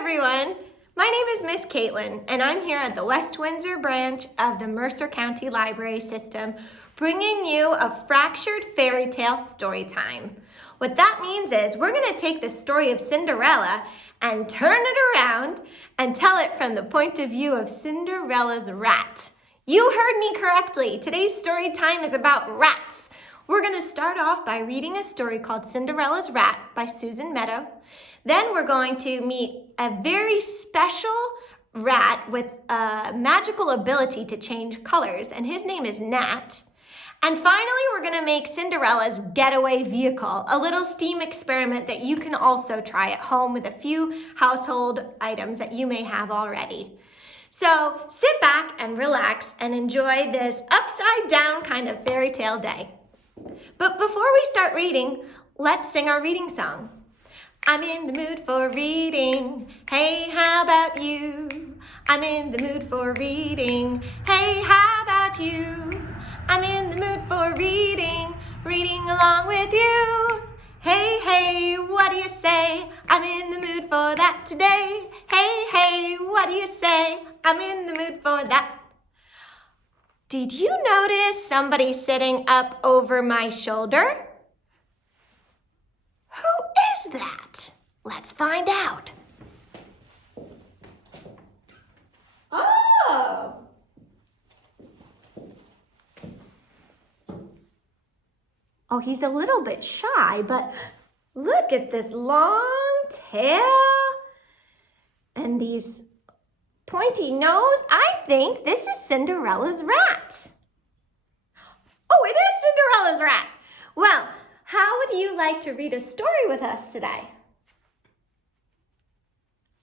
everyone. My name is Miss Caitlin, and I'm here at the West Windsor branch of the Mercer County Library System, bringing you a fractured fairy tale story time. What that means is we're going to take the story of Cinderella and turn it around and tell it from the point of view of Cinderella's rat. You heard me correctly. Today's story time is about rats. We're going to start off by reading a story called Cinderella's Rat by Susan Meadow. Then we're going to meet a very special rat with a magical ability to change colors, and his name is Nat. And finally, we're going to make Cinderella's getaway vehicle, a little STEAM experiment that you can also try at home with a few household items that you may have already. So sit back and relax and enjoy this upside down kind of fairy tale day. But before we start reading, let's sing our reading song. I'm in the mood for reading. Hey, how about you? I'm in the mood for reading. Hey, how about you? I'm in the mood for reading, reading along with you. Hey, hey, what do you say? I'm in the mood for that today. Hey, hey, what do you say? I'm in the mood for that. Did you notice somebody sitting up over my shoulder? Who is that? Let's find out. Oh! Oh, he's a little bit shy, but look at this long tail and these pointy nose. I think this is Cinderella's rat. Oh, it is Cinderella's rat. Well, how would you like to read a story with us today?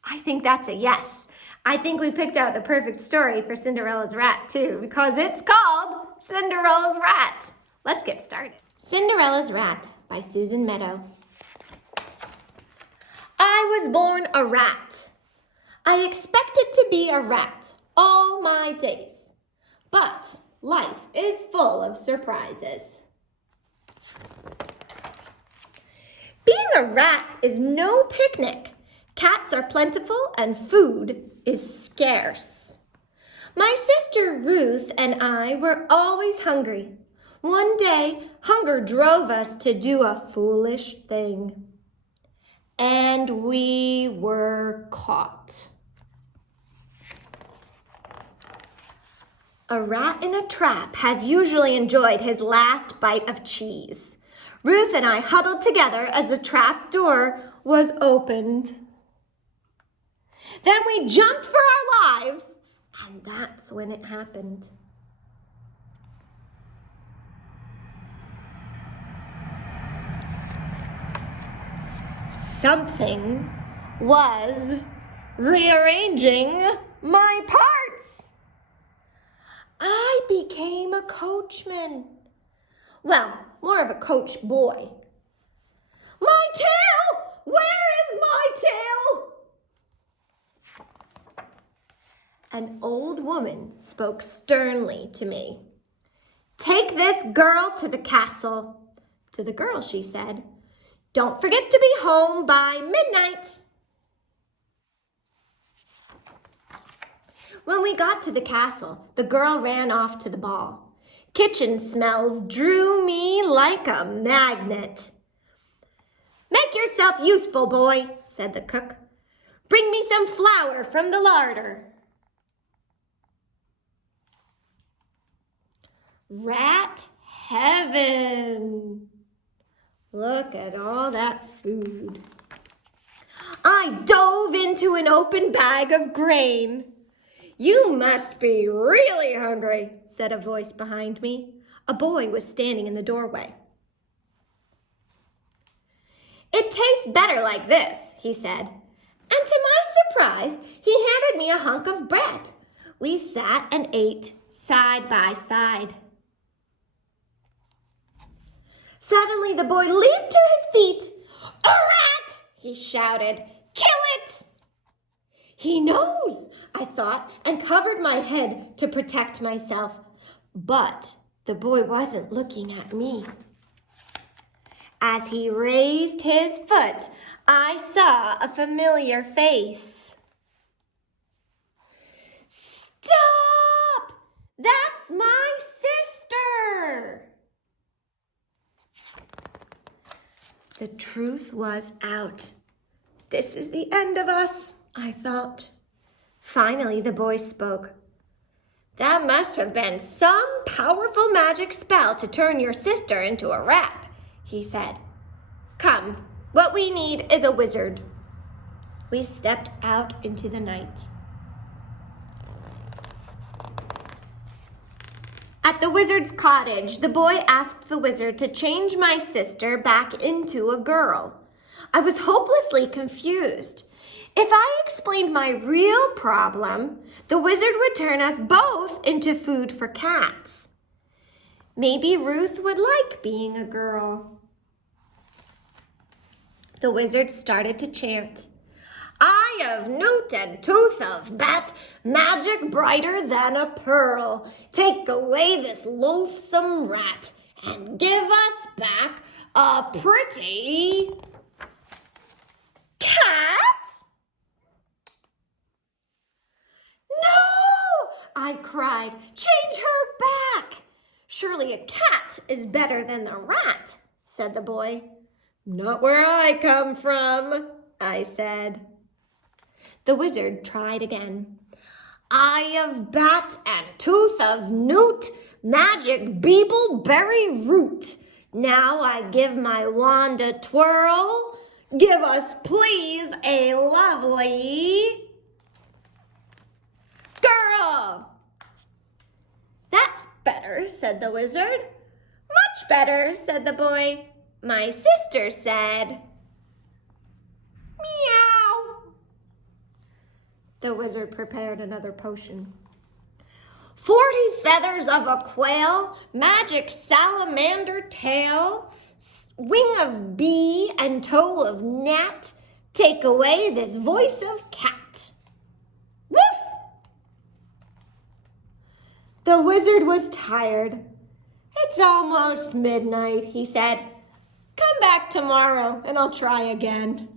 I think that's a yes. I think we picked out the perfect story for Cinderella's rat too, because it's called Cinderella's Rat. Let's get started. Cinderella's Rat by Susan Meadow. I was born a rat. I expected to be a rat all my days, but life is full of surprises. Being a rat is no picnic. Cats are plentiful and food is scarce. My sister Ruth and I were always hungry. One day, hunger drove us to do a foolish thing. And we were caught. A rat in a trap has usually enjoyed his last bite of cheese. Ruth and I huddled together as the trap door was opened. Then we jumped for our lives, and that's when it happened. Something was rearranging my parts. I became a coachman. Well, more of a coach boy. My tail! Where is my tail? An old woman spoke sternly to me. Take this girl to the castle. To the girl, she said, don't forget to be home by midnight. When we got to the castle, the girl ran off to the ball. Kitchen smells drew me like a magnet. Make yourself useful, boy, said the cook. Bring me some flour from the larder. Rat heaven. Look at all that food. I dove into an open bag of grain. You must be really hungry, said a voice behind me. A boy was standing in the doorway. It tastes better like this, he said. And to my surprise, he handed me a hunk of bread. We sat and ate side by side. Suddenly, the boy leaped to his feet. A rat, he shouted. Kill it! He knows, I thought, and covered my head to protect myself. But the boy wasn't looking at me. As he raised his foot, I saw a familiar face. Stop! That's my sister! The truth was out. This is the end of us, I thought. Finally, the boy spoke. That must have been some powerful magic spell to turn your sister into a rat, he said. Come, what we need is a wizard. We stepped out into the night. At the wizard's cottage, the boy asked the wizard to change my sister back into a girl. I was hopelessly confused. If I explained my real problem, the wizard would turn us both into food for cats. Maybe Ruth would like being a girl. The wizard started to chant. Eye of newt and tooth of bat, magic brighter than a pearl. Take away this loathsome rat and give us back a pretty cat. No, I cried. Change her back. Surely a cat is better than the rat, said the boy. Not where I come from, I said. The wizard tried again. Eye of bat and tooth of newt, magic beebleberry root. Now I give my wand a twirl. Give us, please, a lovely girl. That's better, said the wizard. Much better, said the boy. My sister said, meow. The wizard prepared another potion. 40 feathers of a quail, magic salamander tail, wing of bee and toe of gnat, take away this voice of cat. Woof! The wizard was tired. It's almost midnight, he said. Come back tomorrow and I'll try again.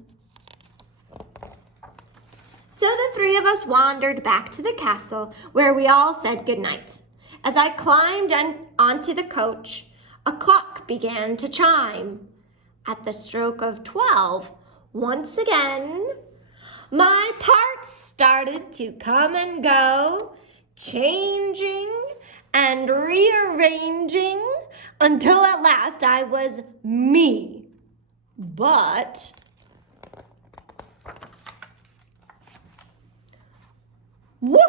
So the three of us wandered back to the castle where we all said goodnight. As I climbed onto the coach, a clock began to chime. At the stroke of 12, once again, my parts started to come and go, changing and rearranging until at last I was me. But woof!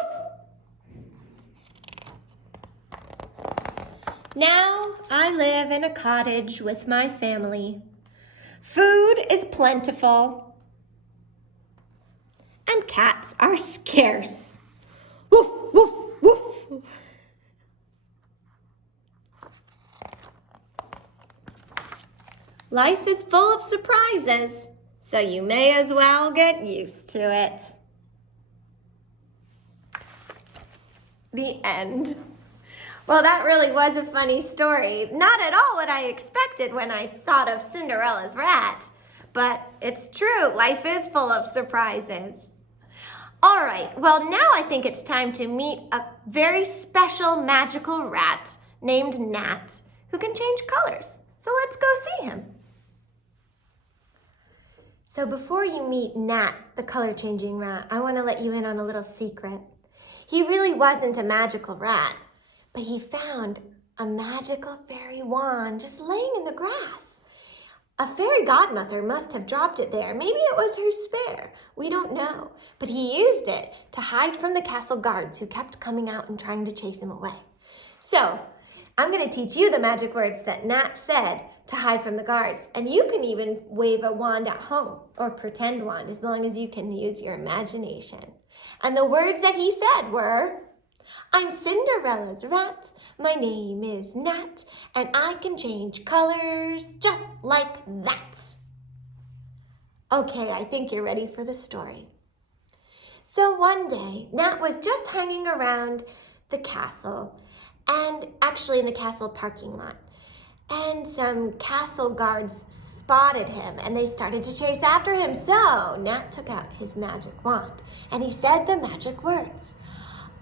Now I live in a cottage with my family. Food is plentiful, and cats are scarce. Woof, woof, woof. Life is full of surprises, so you may as well get used to it. The end. Well, that really was a funny story. Not at all what I expected when I thought of Cinderella's rat. But it's true, life is full of surprises. All right, well now I think it's time to meet a very special magical rat named Nat who can change colors. So let's go see him. So before you meet Nat, the color-changing rat, I want to let you in on a little secret. He really wasn't a magical rat, but he found a magical fairy wand just laying in the grass. A fairy godmother must have dropped it there. Maybe it was her spare. We don't know. But he used it to hide from the castle guards who kept coming out and trying to chase him away. So I'm going to teach you the magic words that Nat said to hide from the guards. And you can even wave a wand at home or pretend wand as long as you can use your imagination. And the words that he said were, I'm Cinderella's rat, my name is Nat, and I can change colors just like that. Okay, I think you're ready for the story. So one day, Nat was just hanging around the castle, and actually in the castle parking lot. And some castle guards spotted him and they started to chase after him. So Nat took out his magic wand and he said the magic words.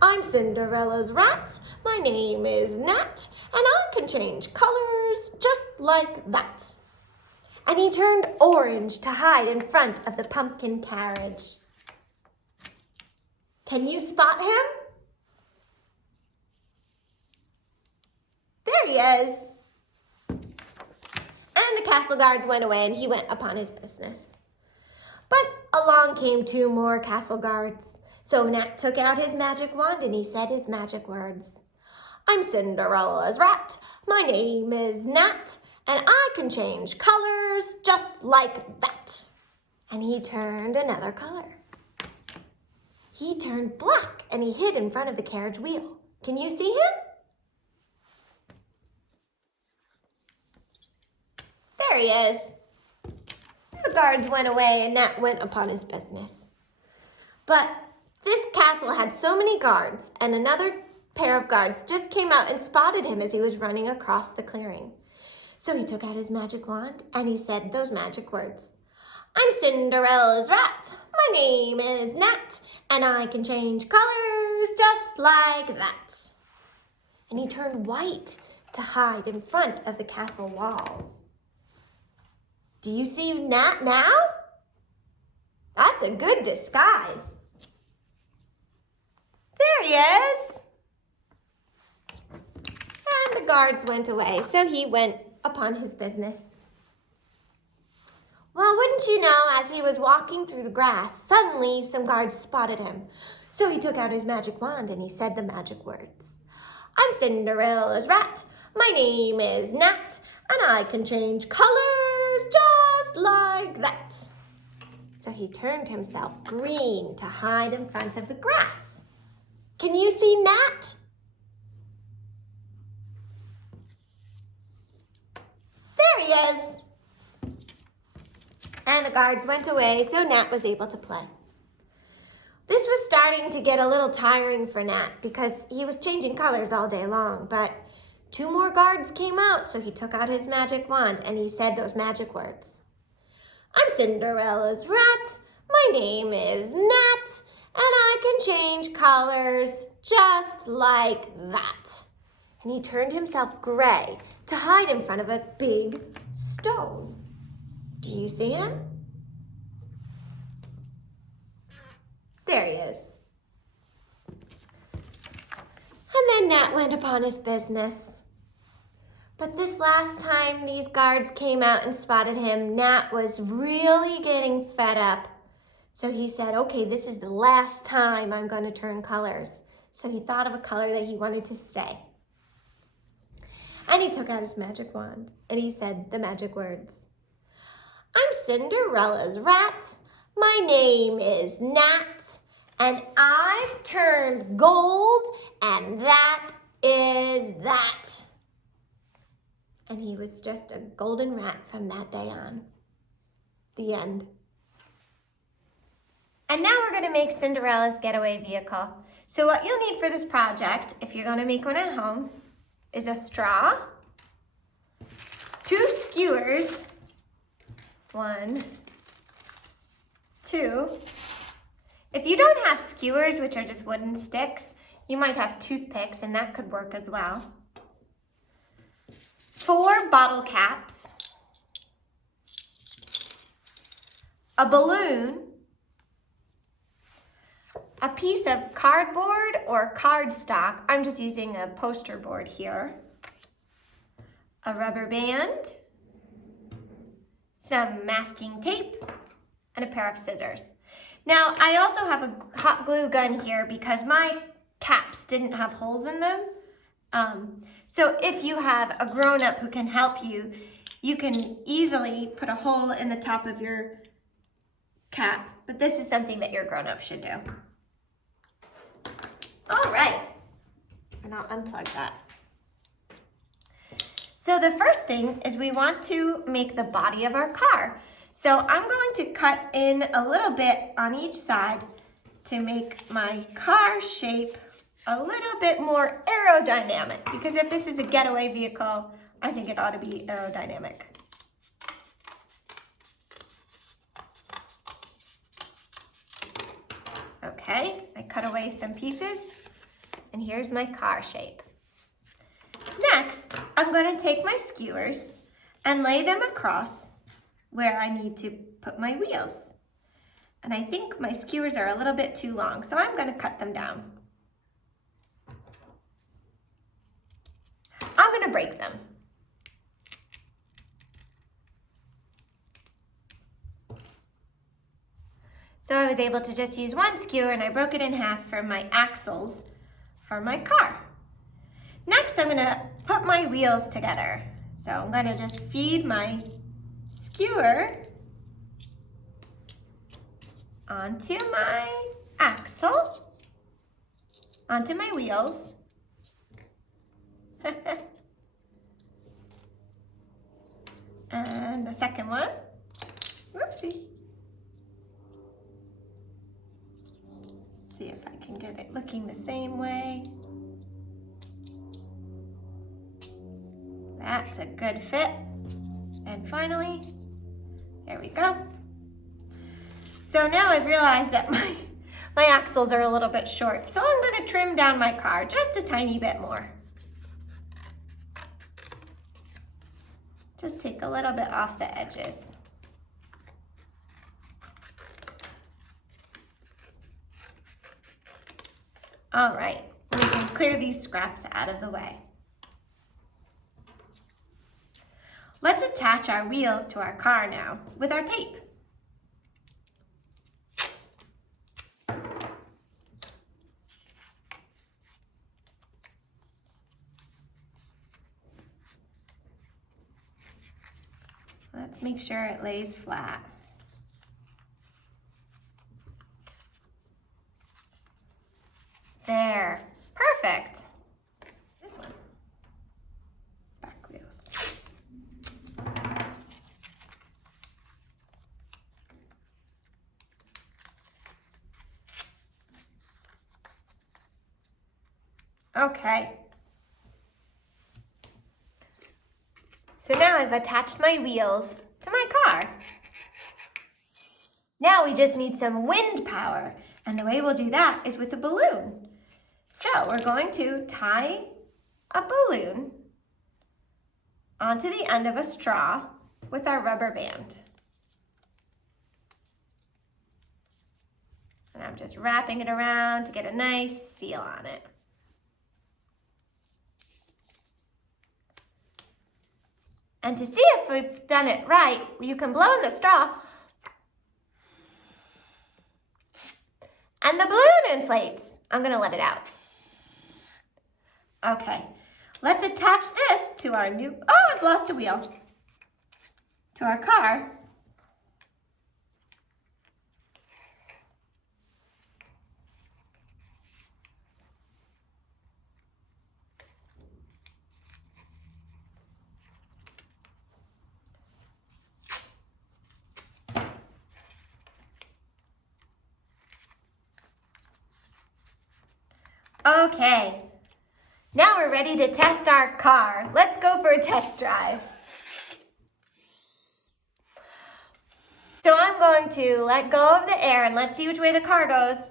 I'm Cinderella's rat. My name is Nat, and I can change colors just like that. And he turned orange to hide in front of the pumpkin carriage. Can you spot him? There he is. And the castle guards went away and he went upon his business. But along came 2 more castle guards. So Nat took out his magic wand and he said his magic words. I'm Cinderella's rat. My name is Nat, and I can change colors just like that. And he turned another color. He turned black and he hid in front of the carriage wheel. Can you see him? There he is. The guards went away and Nat went upon his business. But this castle had so many guards, and another pair of guards just came out and spotted him as he was running across the clearing. So he took out his magic wand and he said those magic words. I'm Cinderella's rat. My name is Nat, and I can change colors just like that. And he turned white to hide in front of the castle walls. Do you see Nat now? That's a good disguise. There he is. And the guards went away, so he went upon his business. Well, wouldn't you know, as he was walking through the grass, suddenly some guards spotted him. So he took out his magic wand and he said the magic words. I'm Cinderella's rat. My name is Nat, and I can change colors just like that. So he turned himself green to hide in front of the grass. Can you see Nat? There he is. And the guards went away, so Nat was able to play. This was starting to get a little tiring for Nat because he was changing colors all day long, but 2 more guards came out, so he took out his magic wand and he said those magic words. I'm Cinderella's rat. My name is Nat, and I can change colors just like that. And he turned himself gray to hide in front of a big stone. Do you see him? There he is. And then Nat went upon his business. But this last time these guards came out and spotted him, Nat was really getting fed up. So he said, okay, this is the last time I'm going to turn colors. So he thought of a color that he wanted to stay. And he took out his magic wand and he said the magic words. I'm Cinderella's rat. My name is Nat, and I've turned gold, and that is that. And he was just a golden rat from that day on. The end. And now we're going to make Cinderella's getaway vehicle. So what you'll need for this project, if you're going to make one at home, is a straw, 2 skewers, 1, 2. If you don't have skewers, which are just wooden sticks, you might have toothpicks, and that could work as well. 4 bottle caps, a balloon, a piece of cardboard or cardstock. I'm just using a poster board here. A rubber band, some masking tape, and a pair of scissors. Now, I also have a hot glue gun here because my caps didn't have holes in them. So if you have a grown-up who can help you, you can easily put a hole in the top of your cap. But this is something that your grown-up should do. All right, and I'll unplug that. So the first thing is we want to make the body of our car. So I'm going to cut in a little bit on each side to make my car shape a little bit more aerodynamic, because if this is a getaway vehicle, I think it ought to be aerodynamic. Okay, I cut away some pieces. and here's my car shape. Next, I'm going to take my skewers and lay them across where I need to put my wheels. And I think my skewers are a little bit too long, so I'm going to cut them down. I'm going to break them. So I was able to just use one skewer and I broke it in half for my axles for my car. Next, I'm going to put my wheels together. So I'm going to just feed my skewer onto my axle, onto my wheels. And the second one, whoopsie. See if I can get it looking the same way. That's a good fit. And finally, there we go. So now I've realized that my axles are a little bit short, so I'm going to trim down my car just a tiny bit more. Just take a little bit off the edges. All right, we can clear these scraps out of the way. Let's attach our wheels to our car now with our tape. Let's make sure it lays flat. There, perfect. This one, back wheels. Okay. So now I've attached my wheels to my car. Now we just need some wind power, and the way we'll do that is with a balloon. So we're going to tie a balloon onto the end of a straw with our rubber band. And I'm just wrapping it around to get a nice seal on it. And to see if we've done it right, you can blow in the straw and the balloon inflates. I'm gonna let it out. Okay, let's attach this to our new, oh, I've lost a wheel, to our car. Okay, now we're ready to test our car. Let's go for a test drive. So I'm going to let go of the air and let's see which way the car goes.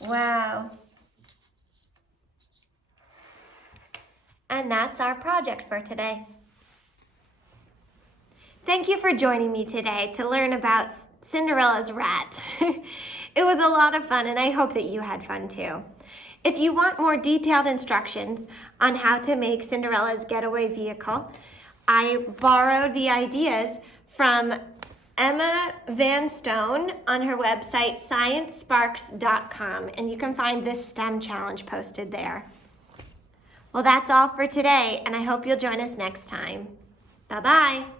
Wow. And that's our project for today. Thank you for joining me today to learn about Cinderella's Rat. It was a lot of fun and I hope that you had fun too. If you want more detailed instructions on how to make Cinderella's getaway vehicle, I borrowed the ideas from Emma Van Stone on her website sciencesparks.com, and you can find this STEM challenge posted there. Well, that's all for today, and I hope you'll join us next time. Bye-bye.